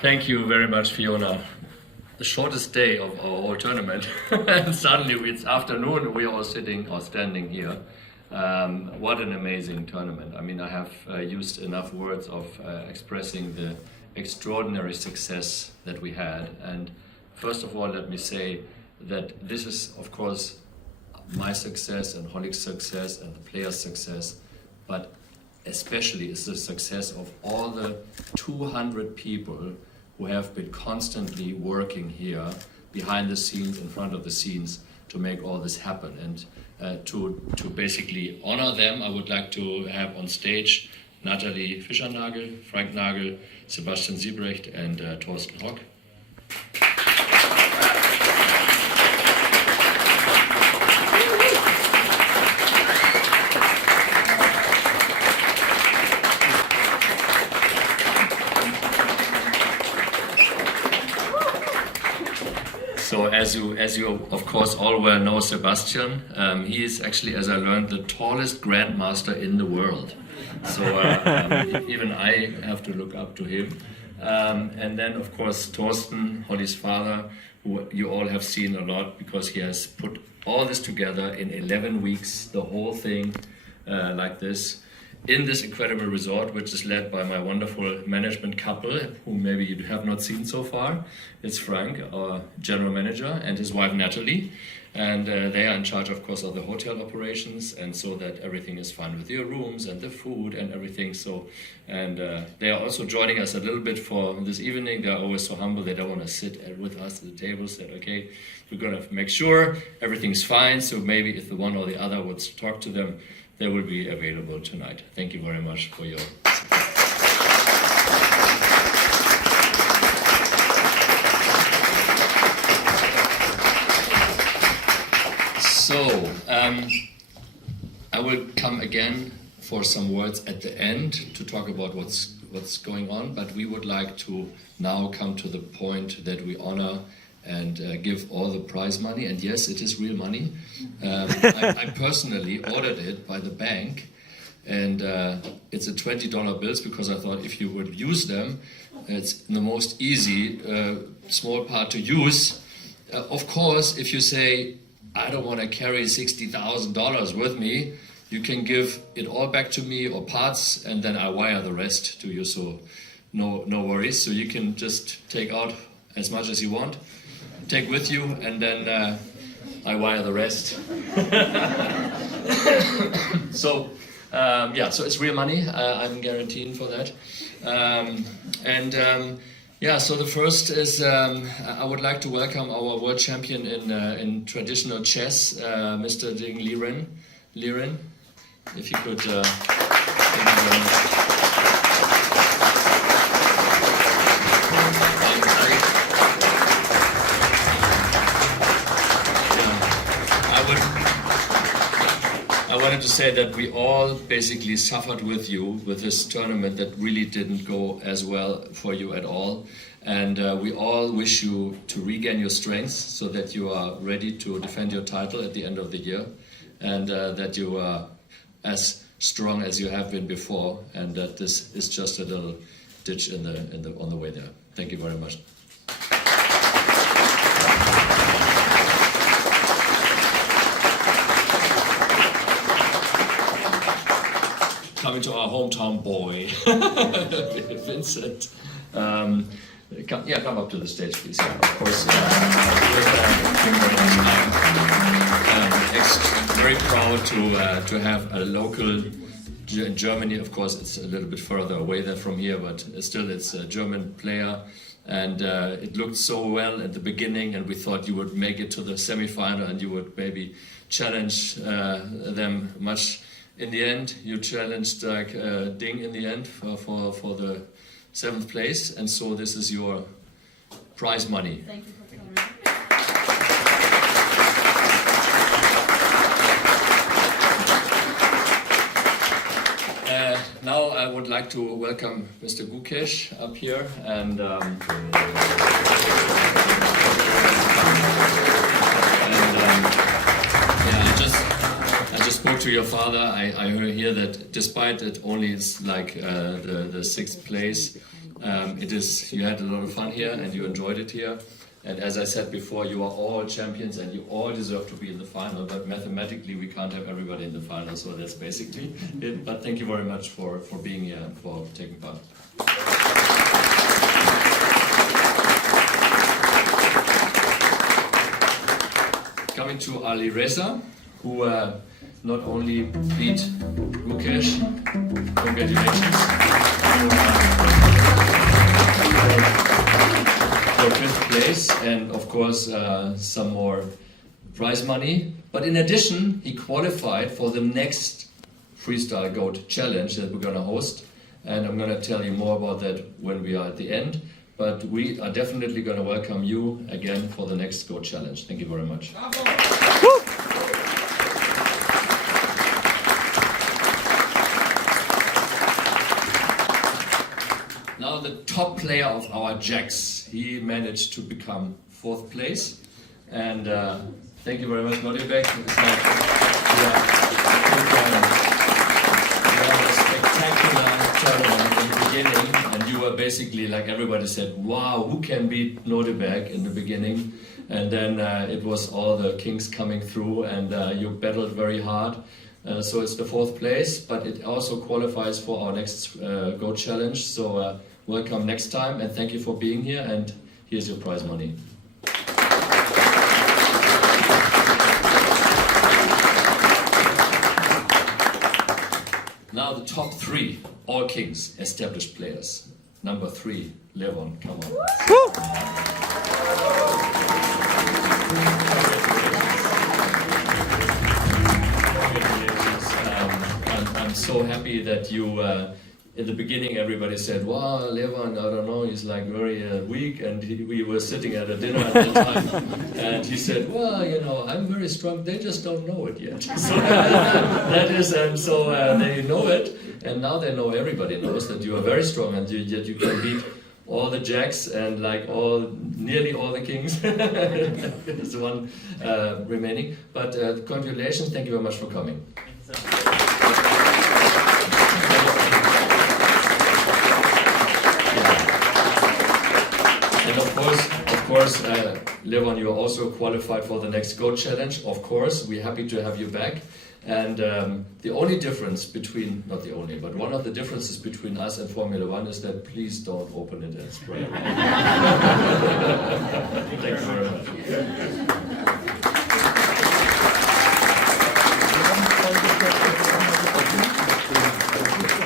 Thank you very much, Fiona. The shortest day of our whole tournament, and suddenly it's afternoon, we are all sitting or standing here. What an amazing tournament. I mean, I have used enough words of expressing the extraordinary success that we had. And first of all, let me say that this is, of course, my success and Holly's success and the players' success, but especially it's the success of all the 200 people who have been constantly working here behind the scenes, in front of the scenes, to make all this happen. And to basically honor them, I would like to have on stage Nathalie Fischernagel, Frank Nagel, Sebastian Siebrecht, and Thorsten Hock. So as you of course all well know Sebastian, he is actually, as I learned, the tallest grandmaster in the world. So even I have to look up to him. And then of course Thorsten, Holly's father, who you all have seen a lot because he has put all this together in 11 weeks, the whole thing like this, in this incredible resort, which is led by my wonderful management couple, whom maybe you have not seen so far. It's Frank, our general manager, and his wife Natalie. And they are in charge, of course, of the hotel operations, and so that everything is fine with your rooms and the food and everything. So, and they are also joining us a little bit for this evening. They are always so humble; they don't want to sit with us at the table. Said, okay, we're gonna make sure everything's fine. So maybe if the one or the other would talk to them, they will be available tonight. Thank you very much for your support. So, I will come again for some words at the end to talk about what's going on, but we would like to now come to the point that we honor and give all the prize money. And yes, it is real money. I personally ordered it by the bank, and it's a $20 bills because I thought if you would use them, it's the most easy small part to use. Of course, if you say, I don't want to carry $60,000 with me, you can give it all back to me or parts, and then I wire the rest to you, so no worries. So you can just take out as much as you want, take with you, and then I wire the rest. So so it's real money. I'm guaranteeing for that. So the first is I would like to welcome our world champion in traditional chess, Mr. Ding Liren. If you could. Thank you very much. I wanted to say that we all basically suffered with you with this tournament that really didn't go as well for you at all. And we all wish you to regain your strength so that you are ready to defend your title at the end of the year, and that you are as strong as you have been before, and that this is just a little ditch on the way there. Thank you very much. Coming to our hometown boy, Vincent. Come up to the stage, please. Yeah, of course. Very proud to have a local in Germany. Of course, it's a little bit further away than from here, but still, it's a German player. And it looked so well at the beginning, and we thought you would make it to the semifinal, and you would maybe challenge them much. In the end, you challenged Ding in the end for the 7th place, and so this is your prize money. Thank you for coming. Now I would like to welcome Mr. Gukesh up here, and I just spoke to your father. I hear that despite it only it's like the 6th place, You had a lot of fun here and you enjoyed it here. And as I said before, you are all champions and you all deserve to be in the final, but mathematically we can't have everybody in the final, so that's basically it. But thank you very much for being here and for taking part. Coming to Ali Reza, who not only beat Mukesh, congratulations, for 5th place, and of course some more prize money. But in addition, he qualified for the next Freestyle Goat Challenge that we're going to host, and I'm going to tell you more about that when we are at the end. But we are definitely going to welcome you again for the next Goat Challenge. Thank you very much. Now the top player of our Jacks, he managed to become 4th place, and thank you very much, Nodibek. It's like, you had a spectacular tournament in the beginning, and you were basically, like everybody said, wow, who can beat Nodibek in the beginning? And then it was all the kings coming through, and you battled very hard. So it's the 4th place, but it also qualifies for our next Goat Challenge. So welcome next time, and thank you for being here, and here's your prize money. Now the top 3, all kings, established players. Number 3, Levon, come on. I'm so happy that you, in the beginning everybody said, wow, Levon, I don't know, he's like very weak, and we were sitting at a dinner at the time, and he said, well, you know, I'm very strong, they just don't know it yet. So that is, and so they know it, and now they know, everybody knows that you are very strong, and yet you can beat all the Jacks and like nearly all the kings. There's one remaining, but congratulations, thank you very much for coming. And of course, Levon, you are also qualified for the next Goat Challenge. Of course, we're happy to have you back. And the only difference between, not the only, but one of the differences between us and Formula One is that please don't open it and spray it. Thank you very much.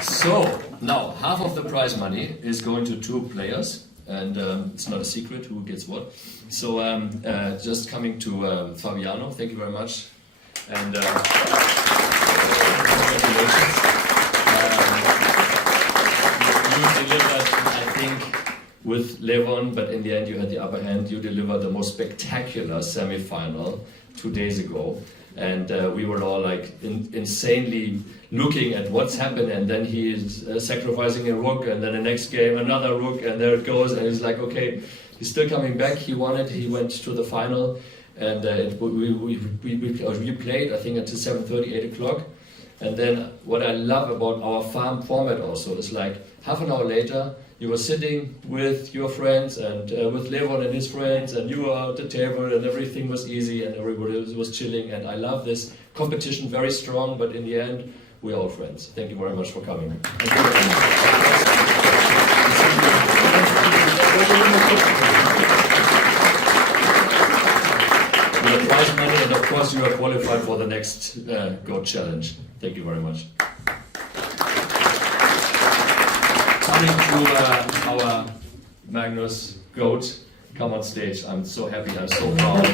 So, now half of the prize money is going to 2 players. And it's not a secret who gets what. So just coming to Fabiano, thank you very much. And congratulations. You delivered, I think, with Levon, but in the end you had the upper hand. You delivered the most spectacular semi-final 2 days ago. And we were all like insanely looking at what's happened, and then he's sacrificing a rook, and then the next game another rook, and there it goes, and it's like, okay, he's still coming back, he won it, he went to the final, and we played, I think, until 7:30, 8 o'clock, and then what I love about our farm format also is like half an hour later, you were sitting with your friends and with Levon and his friends, and you were at the table, and everything was easy, and everybody was chilling, and I love this competition, very strong, but in the end, we're all friends. Thank you very much for coming. Thank you very much. Your prize money, and of course you are qualified for the next Goat Challenge. Thank you very much. Coming to our Magnus Goat, come on stage. I'm so happy, I'm so proud.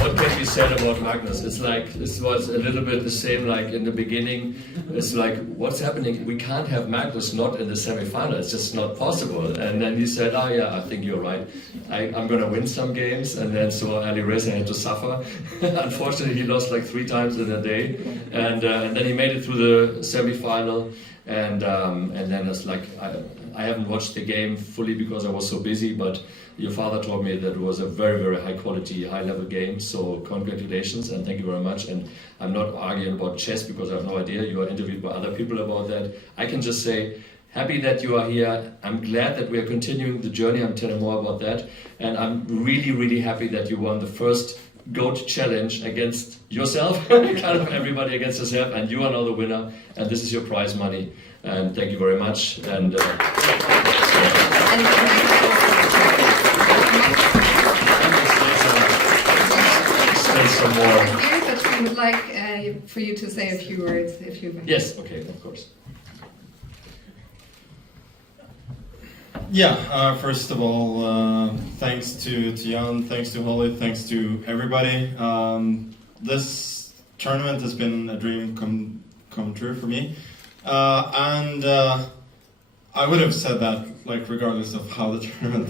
What can be said about Magnus? It's like, this was a little bit the same like in the beginning. It's like, what's happening? We can't have Magnus not in the semi-final. It's just not possible. And then he said, oh yeah, I think you're right. I'm going to win some games. And then so Ali Reza had to suffer. Unfortunately, he lost like 3 times in a day. And then he made it through the semi-final. And then it's like, I haven't watched the game fully because I was so busy, but your father told me that it was a very, very high quality, high level game. So congratulations and thank you very much. And I'm not arguing about chess because I have no idea. You are interviewed by other people about that. I can just say, happy that you are here. I'm glad that we are continuing the journey. I'm telling more about that. And I'm really, really happy that you won the first GOAT challenge against yourself, kind of everybody against yourself, and you are now the winner, and this is your prize money. And thank you very much. And some more. But we would like for you to say a few words, if you. Yes. Okay. Of course. Yeah, first of all, thanks to Jan, thanks to Holly, thanks to everybody. This tournament has been a dream come true for me. And I would have said that, like, regardless of how the tournament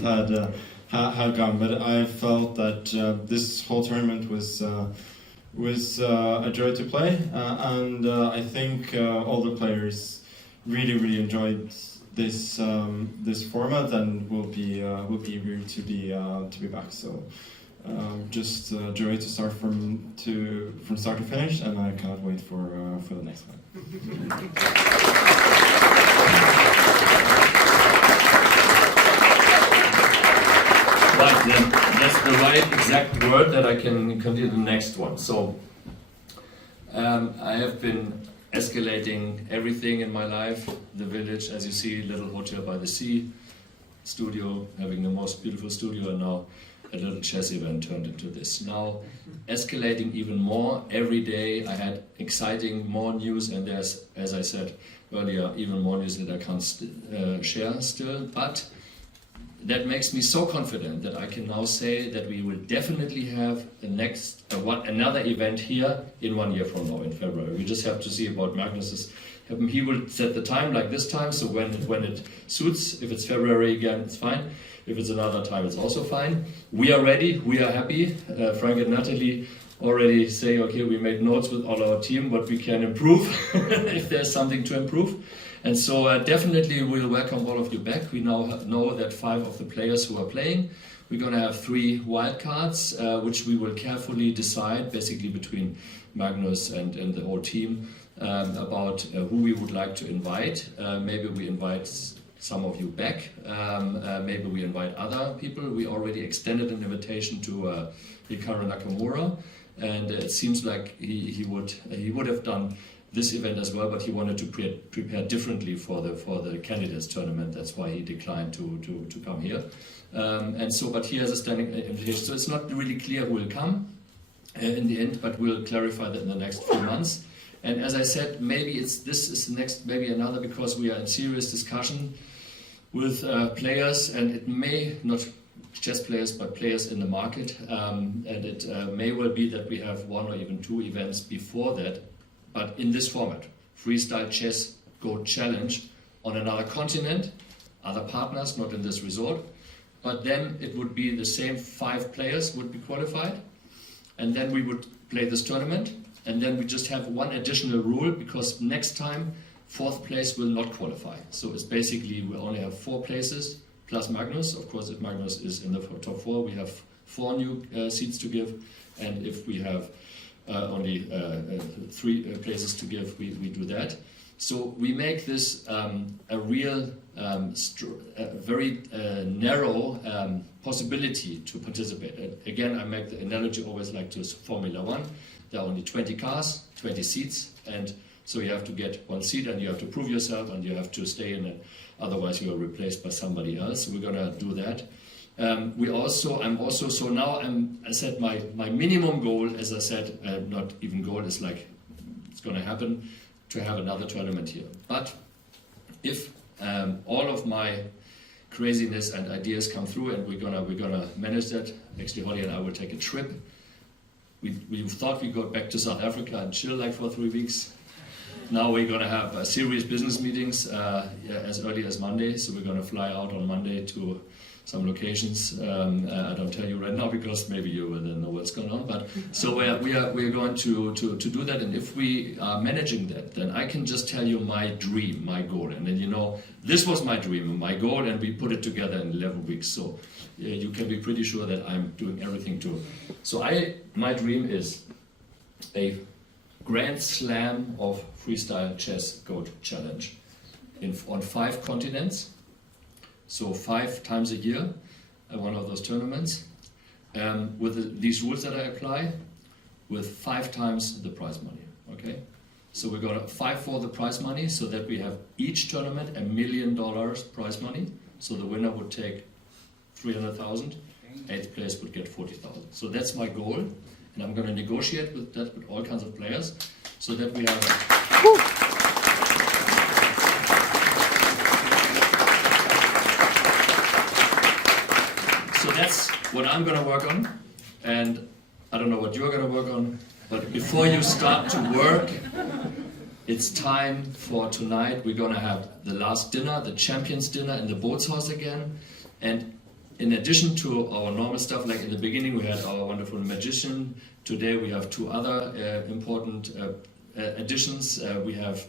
had gone, but I felt that this whole tournament was a joy to play, and I think all the players really enjoyed this format, and will be eager to be back. So just joy to start from start to finish, and I cannot wait for the next one. Right, then that's the right exact word that I can continue the next one. So I have been escalating everything in my life. The village, as you see, little hotel by the sea, studio, having the most beautiful studio, and now a little chess event turned into this. Now, escalating even more every day. I had exciting more news, and there's, as I said earlier, even more news that I can't share still. But that makes me so confident that I can now say that we will definitely have another event here in 1 year from now in February. We just have to see about Magnus's. He will set the time like this time, so when it suits. If it's February again, it's fine. If it's another time, it's also fine. We are ready. We are happy. Frank and Natalie already say, okay, we made notes with all our team, what we can improve, if there's something to improve. And so definitely we'll welcome all of you back. We now know that 5 of the players who are playing, we're going to have 3 wildcards, which we will carefully decide, basically between Magnus and the whole team, about who we would like to invite. Maybe we invite some of you back. Maybe we invite other people. We already extended an invitation to Hikaru Nakamura, and it seems like he would have done this event as well, but he wanted to prepare differently for the candidates tournament. That's why he declined to come here. And so, but he has a standing invitation. So it's not really clear who will come in the end, but we'll clarify that in the next few months. And as I said, maybe this is next, maybe another, because we are in serious discussion with players, and it may not chess players, but players in the market. And it may well be that we have 1 or even 2 events before that, but in this format, Freestyle Chess Go Challenge on another continent, other partners, not in this resort. But then it would be the same 5 players would be qualified, and then we would play this tournament, and then we just have 1 additional rule, because next time 4th place will not qualify. So it's basically we only have 4 places plus Magnus. Of course, if Magnus is in the top 4, we have 4 new seats to give, and if we have only 3 places to give, we do that. So we make this a real, very narrow possibility to participate. Again, I make the analogy always like to Formula 1. There are only 20 cars, 20 seats, and so you have to get 1 seat, and you have to prove yourself, and you have to stay in it. Otherwise, you are replaced by somebody else. We're gonna do that. So now I said my minimum goal, as I said, not even goal, is like it's going to happen, to have another tournament here. But if all of my craziness and ideas come through, and we're gonna manage that, actually Holly and I will take a trip. We thought we'd go back to South Africa and chill like for 3 weeks. Now we're going to have serious business meetings as early as Monday, so we're going to fly out on Monday to some locations. I don't tell you right now because maybe you will then know what's going on. But so we're going to do that, and if we are managing that, then I can just tell you my dream, my goal, and then you know this was my dream and my goal, and we put it together in 11 weeks. So you can be pretty sure that I'm doing everything to. So my dream is a Grand Slam of Freestyle Chess Goat Challenge on 5 continents. So 5 times a year, one of those tournaments, with these rules that I apply, with 5 times the prize money. Okay, so we got 5 for the prize money, so that we have each tournament $1 million prize money. So the winner would take 300,000, 8th place would get 40,000. So that's my goal, and I'm going to negotiate with that with all kinds of players, so that we have. So that's what I'm going to work on, and I don't know what you're going to work on, but before you start to work, it's time for tonight. We're going to have the last dinner, the champions dinner in the Bootshaus again, and in addition to our normal stuff, like in the beginning we had our wonderful magician, today we have 2 other important additions. We have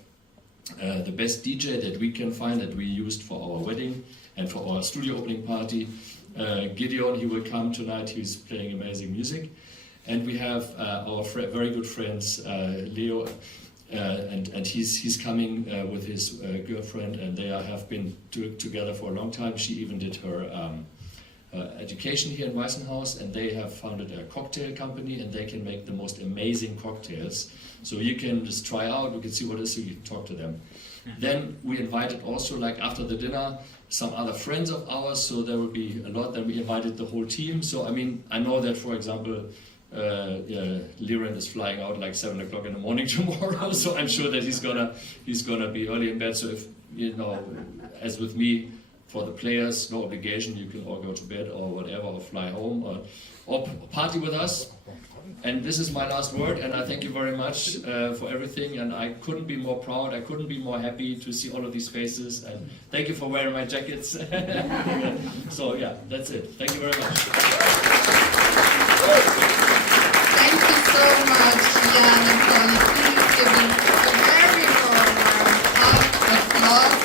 the best DJ that we can find, that we used for our wedding and for our studio opening party. Gideon, he will come tonight, he's playing amazing music. And we have our very good friends, Leo, and he's coming with his girlfriend, and they have been together for a long time. She even did her education here in Weissenhaus, and they have founded a cocktail company, and they can make the most amazing cocktails. So you can just try out, we can see what it is, so you can talk to them. Then we invited also, like after the dinner, some other friends of ours, so there will be a lot. Then we invited the whole team. So I mean, I know that, for example, Liren is flying out like 7 o'clock in the morning tomorrow, so I'm sure that he's gonna be early in bed. So if you know, as with me, for the players, no obligation, you can all go to bed or whatever, or fly home or party with us. And this is my last word, and I thank you very much for everything, and I couldn't be more proud, I couldn't be more happy to see all of these faces, and thank you for wearing my jackets. So yeah, that's it. Thank you very much. Thank you so much, Jan and Connie. Please give them a very warm round of applause.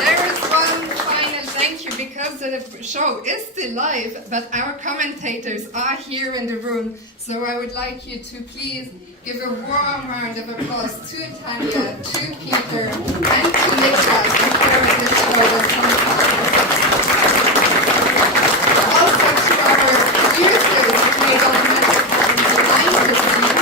There is one final thank you, because the show is still live, but our commentators are here in the room, so I would like you to please give a warm round of applause to Tanya, to Peter, and to Niklas, who carried the show with some also to our producers who made all the magic behind the scenes,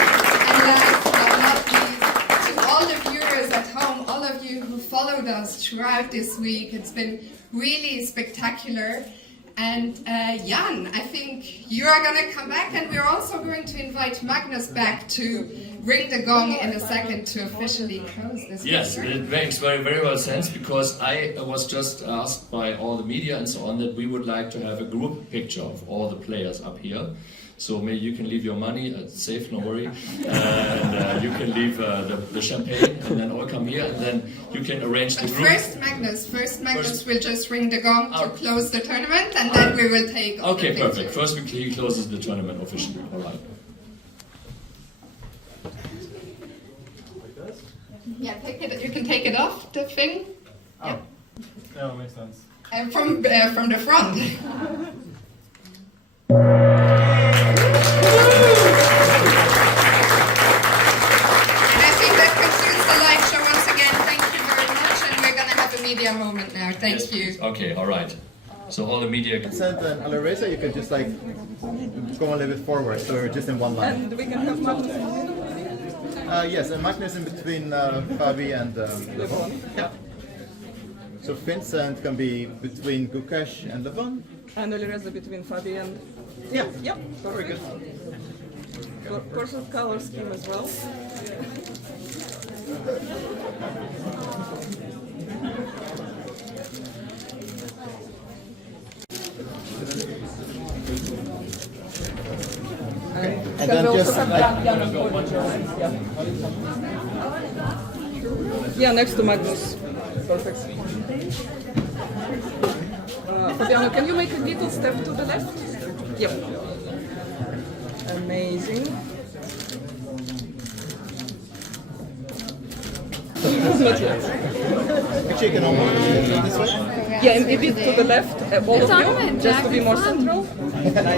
and last but not least, to all the viewers at home, all of you who followed us throughout this week. It's been really spectacular. And Jan, I think you are going to come back, and we're also going to invite Magnus back to ring the gong in a second to officially close this. Yes, picture. it makes very, very well sense, because I was just asked by all the media and so on that we would like to have a group picture of all the players up here. So maybe you can leave your money, it's safe, no worry, and you can leave the champagne, and then all come here, and then you can arrange the group. First Magnus will just ring the gong to close the tournament, and then we will take all Okay, the perfect. pictures. First he closes the tournament officially, all right. Yeah, you can take it off the thing. Oh, Yeah. that makes sense. And from the front. Media moment now. Thank you. Okay, all right. So all the media. Vincent and Alireza, you can just like go a little bit forward, so we're just in one line. And we can have Magnus. Yes, and Magnus in between Fabi and Levon. Yeah. So Vincent can be between Gukesh and Levon. And Alireza between Fabi and... Yeah. Yep. Very good. Perfect color scheme as well. And then just like... Yeah, next to Magnus. Perfect. Fabiano, can you make a little step to the left? Yep. Amazing. Not yet. Actually, you can almost this way. Yeah, and a bit to the left, all of you, just to be more central.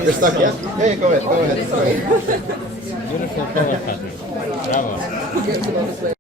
You're stuck, yeah? Yeah, go ahead, go ahead. Beautiful color pattern. Bravo.